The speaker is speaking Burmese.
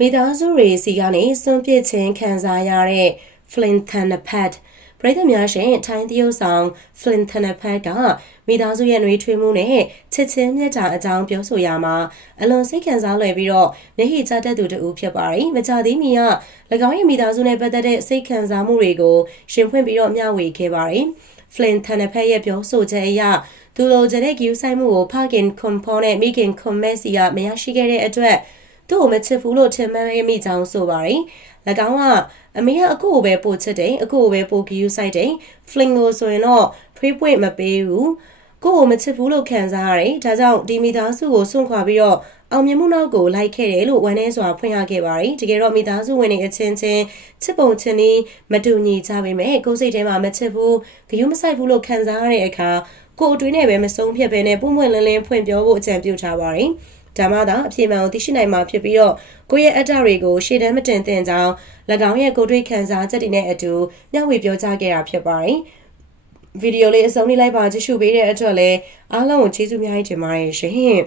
မိသားစုတွေစီကနေစွန့်ပစ်ခြင်းခံစားရတဲ့ Flynn Thanapat ပရိသတ်များရှင်ထိုင်းတရုတ်ဆောင် Flynn Thanapat ကမိသားစုရဲ့နှွေးထွေးမှုနဲ့ချစ်ချင်းမြတ်တာအကြောင်းပြောဆိုရမှာအလွန်စိတ်ခံစားလွယ်ပြီးတော့နေဟိချတတ်သူတူဖြစ်ပါတယ်။မကြသေးမီက၎င်းရဲ့မိသားစုနဲ့ပတ်သက်တဲ့စိတ်ခံစားမှုတွေကိုရှင်ဖွင့်ပြီးတော့မျှဝေခဲ့ပါတယ်။ Flynn Thanapat ရဲ့ပြောဆိုချက်အရသူလိုချင်တဲ့ဂယူဆိုင်မှုကိုဖခင်ခွန်ဖောနဲ့မိခင်ခွန်မက်စီကမရရှိခဲ့တဲ့အတွက် သူ့ကိုမချစ်ဘူးလို့ထင်မှတ်မိကြောင်းဆိုပါတယ်။၎င်းကအမေကအကိုကိုပဲပို့ချစ်တယ်အကိုကိုပဲပို့ဂယူဆိုင်တယ် fling ကိုဆိုရင်တော့ဖွေးပွင့်မပေးဘူးကိုကိုမချစ်ဘူးလို့ခံစားရတယ်ဒါကြောင့်ဒီမိသားစုကိုစွန့်ခွာပြီးတော့အောင်မြင်မှုနောက်ကိုလိုက်ခဲ့တယ်လို့ဝန်ထဲစွာဖွင့်ရခဲ့ပါတယ်တကယ်တော့မိသားစုဝင်တွေအချင်းချင်းချစ်ပုံချင်းဤမတူညီကြပေမဲ့ကိုယ်စိတ်ထဲမှာမချစ်ဘူးဂယူမဆိုင်ဘူးလို့ခံစားရတဲ့အခါကိုယ်အတွင်းနဲ့ပဲမဆုံးဖြတ်ဘဲနဲ့ပုံပွင့်လင်းလင်းဖွင့်ပြောဖို့အကြံပြုထားပါတယ် ဒါမှသာအပြေမှန်ကိုသိရှိနိုင်မှာဖြစ်ပြီးတော့ကိုယ့်ရဲ့အတ္တတွေကိုရှေ့တန်းမတင်သင့်ကြောင်း၎င်းရဲ့ကိုယ်တွေ့ခံစားချက်တွေနဲ့အတူမျှဝေပြောကြားခဲ့တာဖြစ်ပါတယ်ဗီဒီယိုလေးအဆုံးလေးလိုက်ပါကြည့်ရှုပေးတဲ့အတွက်လည်းအားလုံးကိုကျေးဇူးများကြီးတင်ပါတယ်ရှင်